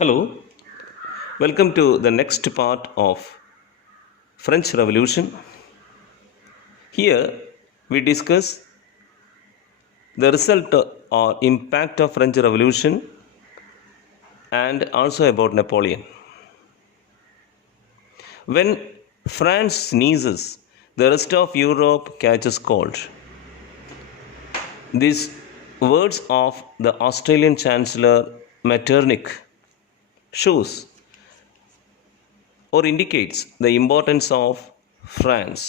Hello, welcome to the next part of French Revolution. Here we discuss the result or impact of French Revolution and also about Napoleon. When France sneezes, the rest of Europe catches cold. These words of the Australian Chancellor Metternich shows or indicates the importance of France,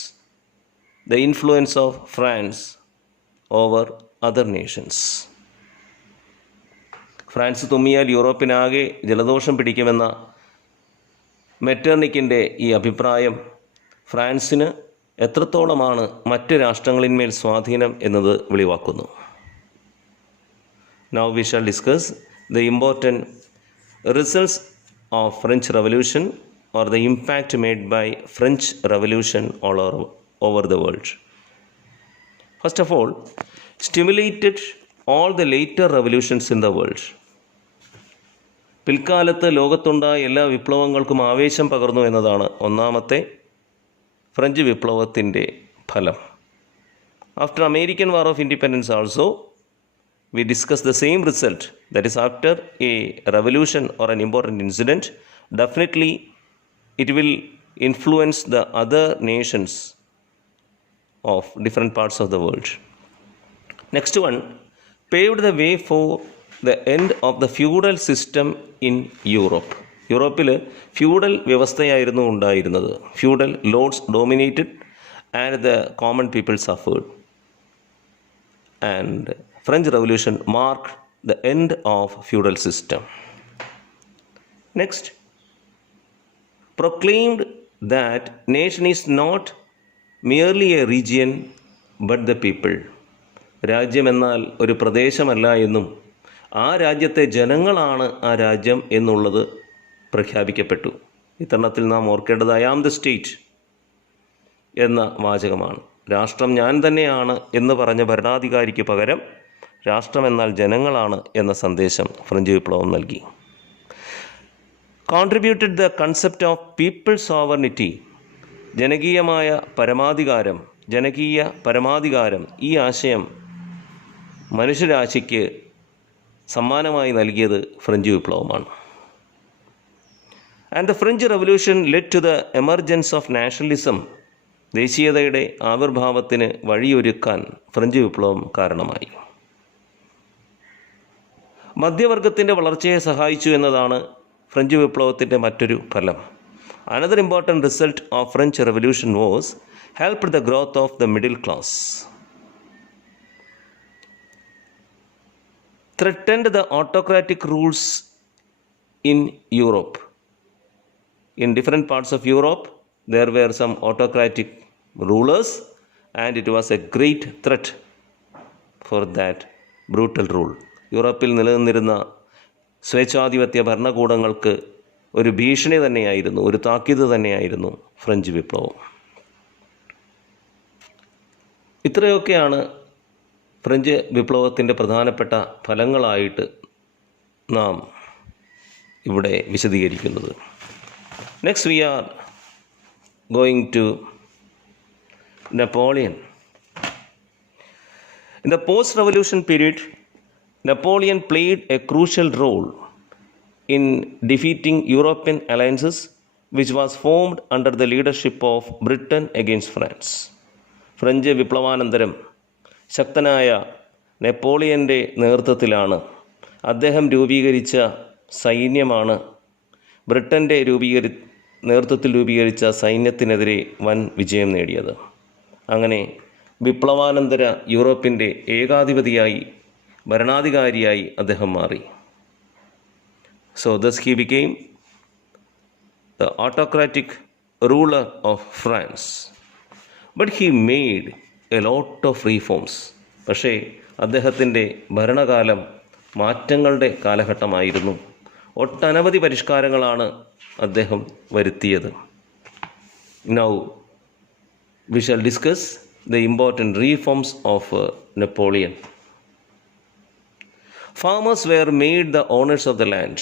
the influence of France over other nations. France തുമ്മിയാൽ യൂറോപ്പിനാകെ ജലദോഷം പിടിക്കുമെന്ന മെറ്റർണിക്കിൻ്റെ ഈ അഭിപ്രായം ഫ്രാൻസിന് എത്രത്തോളമാണ് മറ്റ് രാഷ്ട്രങ്ങളിന്മേൽ സ്വാധീനം എന്നത് വെളിവാക്കുന്നു. Now we shall discuss the important results of French Revolution or the impact made by French Revolution all over the world. First of all, stimulated all the later revolutions in the world. പിൽക്കാലത്ത് ലോകത്തുണ്ടായ എല്ലാ വിപ്ലവങ്ങൾക്കും ആവേശം പകർന്നു എന്നതാണ് ഒന്നാമത്തെ French വിപ്ലവത്തിൻ്റെ ഫലം. After American war of independence also we discuss the same result, that is, after a revolution or an important incident, definitely it will influence the other nations of different parts of the world. Next one, paved the way for the end of the feudal system in Europe. യൂറോപ്പിൽ feudal വ്യവസ്ഥയായിരുന്നു ഉണ്ടായിരുന്നത്. Feudal Lord's dominated and the common people suffered. And French Revolution marked the end of feudal system. Next, proclaimed that nation is not merely a region but the people. രാജ്യം എന്നാൽ ഒരു പ്രദേശമല്ല എന്നും ആ രാജ്യത്തെ ജനങ്ങളാണ് ആ രാജ്യം എന്നുള്ളത് പ്രഖ്യാപിക്കപ്പെട്ടു. ഇത്തരണത്തിൽ നാം ഓർക്കേണ്ടത് ഐ ആം ദ സ്റ്റേറ്റ് എന്ന വാചകമാണ്. രാഷ്ട്രം ഞാൻ തന്നെയാണ് എന്ന് പറഞ്ഞ ഭരണാധികാരിക്ക് പകരം രാഷ്ട്രമെന്നാൽ ജനങ്ങളാണ് എന്ന സന്ദേശം ഫ്രഞ്ച് വിപ്ലവം നൽകി. Contributed the concept of people sovereignty. ജനകീയ പരമാധികാരം ഈ ആശയം മനുഷ്യരാശിക്ക് സമ്മാനമായി നൽകിയത് ഫ്രഞ്ച് വിപ്ലവമാണ്. And the French revolution led to the emergence of nationalism. ദേശീയതയുടെ ആവിർഭാവത്തിന് വഴിയൊരുക്കാൻ ഫ്രഞ്ച് വിപ്ലവം കാരണമായി. മധ്യവർഗത്തിൻ്റെ വളർച്ചയെ സഹായിച്ചു എന്നതാണ് ഫ്രഞ്ച് വിപ്ലവത്തിൻ്റെ മറ്റൊരു ഫലം. Another important result of French revolution was helped the growth of the middle class. Threatened the autocratic rules in Europe. In different parts of Europe, there were some autocratic rulers, and it was a great threat for that brutal rule. യൂറോപ്പിൽ നിലനിന്നിരുന്ന സ്വേച്ഛാധിപത്യ ഭരണകൂടങ്ങൾക്ക് ഒരു ഭീഷണി തന്നെയായിരുന്നു, ഒരു താക്കീത് തന്നെയായിരുന്നു French വിപ്ലവം. ഇത്രയൊക്കെയാണ് ഫ്രഞ്ച് വിപ്ലവത്തിൻ്റെ പ്രധാനപ്പെട്ട ഫലങ്ങളായിട്ട് നാം ഇവിടെ വിശദീകരിക്കുന്നത്. Next we are going to Napoleon. In the post-revolution period, Napoleon played a crucial role in defeating European alliances which was formed under the leadership of Britain against France. French വിപ്ലവാനന്തരം ശക്തനായ നെപ്പോളിയൻ്റെ നേതൃത്വത്തിലാണ് അദ്ദേഹം രൂപീകരിച്ച സൈന്യമാണ് ബ്രിട്ടൻ്റെ നേതൃത്വത്തിൽ രൂപീകരിച്ച സൈന്യത്തിനെതിരെ വൻ വിജയം നേടിയത്. അങ്ങനെ വിപ്ലവാനന്തര യൂറോപ്പിൻ്റെ ഭരണാധികാരിയായി അദ്ദേഹം മാറി. So thus he became the autocratic ruler of France. But he made a lot of reforms. പക്ഷേ അദ്ദേഹത്തിൻ്റെ ഭരണകാലം മാറ്റങ്ങളുടെ കാലഘട്ടമായിരുന്നു. ഒട്ടനവധി പരിഷ്കാരങ്ങളാണ് അദ്ദേഹം വരുത്തിയത്. Now we shall discuss the important reforms of Napoleon. Farmers were made the owners of the land.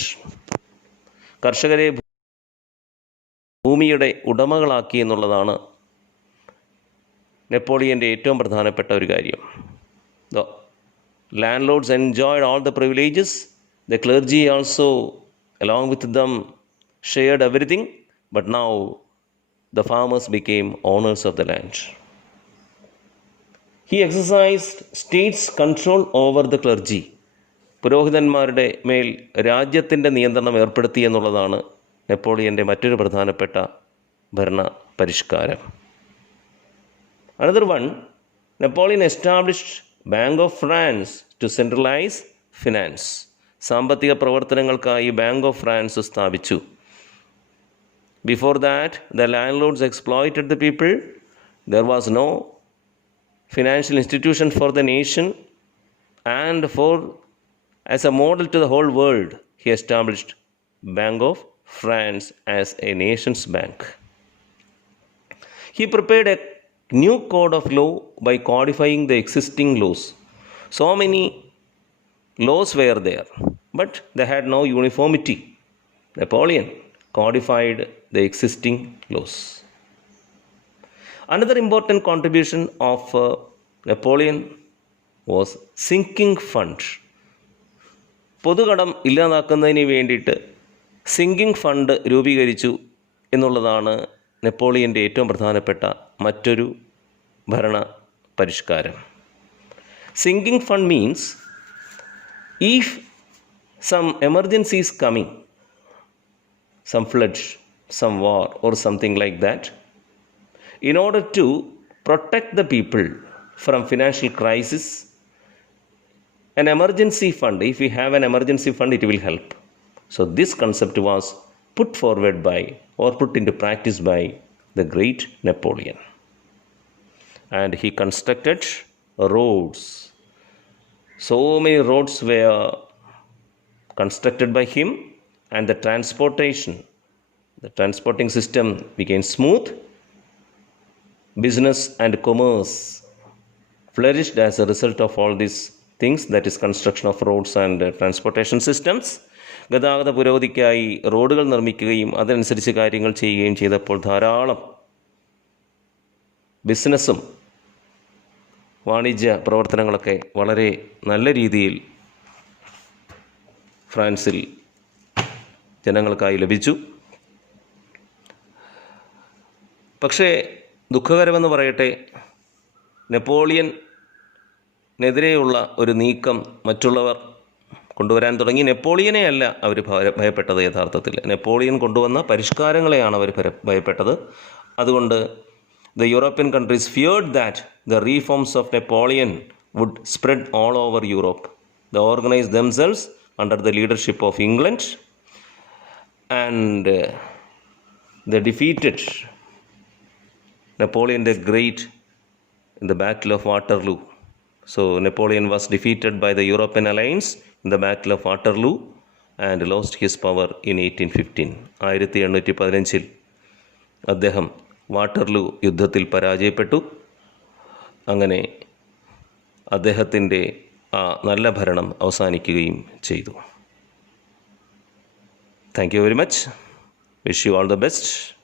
കർഷകരെ ഭൂമിയുടെ ഉടമകളാക്കി എന്നുള്ളതാണ് നെപ്പോളിയൻ്റെ ഏറ്റവും പ്രധാനപ്പെട്ട ഒരു കാര്യം. The landlords enjoyed all the privileges. The clergy also, along with them, shared everything. But now the farmers became owners of the land. He exercised state's control over the clergy. പുരോഹിതന്മാരുടെ മേൽ രാജ്യത്തിൻ്റെ നിയന്ത്രണം ഏർപ്പെടുത്തി എന്നുള്ളതാണ് നെപ്പോളിയൻ്റെ മറ്റൊരു പ്രധാനപ്പെട്ട ഭരണ പരിഷ്കാരം. Another one, Napoleon established Bank of France to centralize finance. സാമ്പത്തിക പ്രവർത്തനങ്ങൾക്കായി ബാങ്ക് ഓഫ് ഫ്രാൻസ് സ്ഥാപിച്ചു. Before that, the landlords exploited the people. There was no financial institution for the nation, and as a model to the whole world, he established Bank of France as a nation's bank. He prepared a new code of law by codifying the existing laws. So many laws were there, but they had no uniformity. Napoleon codified the existing laws. Another important contribution of Napoleon was sinking fund. പൊതുകടം ഇല്ലാതാക്കുന്നതിന് വേണ്ടിയിട്ട് sinking fund രൂപീകരിച്ചു എന്നുള്ളതാണ് നെപ്പോളിയൻ്റെ ഏറ്റവും പ്രധാനപ്പെട്ട മറ്റൊരു ഭരണ പരിഷ്കാരം. Sinking fund means if some emergency is coming, some flood, some war or something like that, in order to protect the people from financial crisis, an emergency fund, if we have an emergency fund, it will help. So this concept was put forward by or put into practice by the great Napoleon. And he constructed roads. So many roads were constructed by him, and the transporting system became smooth. Business and commerce flourished as a result of all these things, that is construction of roads and transportation systems. ഗതാഗത പുരോഗതിക്കായി റോഡുകൾ നിർമ്മിക്കുകയും അതനുസരിച്ച് കാര്യങ്ങൾ ചെയ്യുകയും ചെയ്തപ്പോൾ ധാരാളം ബിസിനസ്സും വാണിജ്യ പ്രവർത്തനങ്ങളൊക്കെ വളരെ നല്ല രീതിയിൽ ഫ്രാൻസിൽ ജനങ്ങൾക്കായി ലഭിച്ചു. പക്ഷേ ദുഃഖകരമെന്ന് പറയട്ടെ, നെപ്പോളിയനെതിരെയുള്ള ഒരു നീക്കം മറ്റുള്ളവർ കൊണ്ടുവരാൻ തുടങ്ങി. നെപ്പോളിയനെ അല്ല അവർ ഭയപ്പെട്ടത്. യഥാർത്ഥത്തിൽ നെപ്പോളിയൻ കൊണ്ടുവന്ന പരിഷ്കാരങ്ങളെയാണ് അവർ ഭയപ്പെട്ടത്. അതുകൊണ്ട് the European countries feared that the reforms of Napoleon would spread all over Europe. They organized themselves under the leadership of England, and they defeated Napoleon the Great in the Battle of Waterloo. So Napoleon was defeated by the European alliance in the Battle of Waterloo and lost his power in 1815. 1815 അദ്ദേഹം Waterloo യുദ്ധത്തിൽ പരാജയപ്പെട്ടു. അങ്ങനെ അദ്ദേഹത്തിൻ്റെ ആ നല്ല ഭരണം അവസാനിക്കുകയും ചെയ്തു. Thank you very much. Wish you all the best.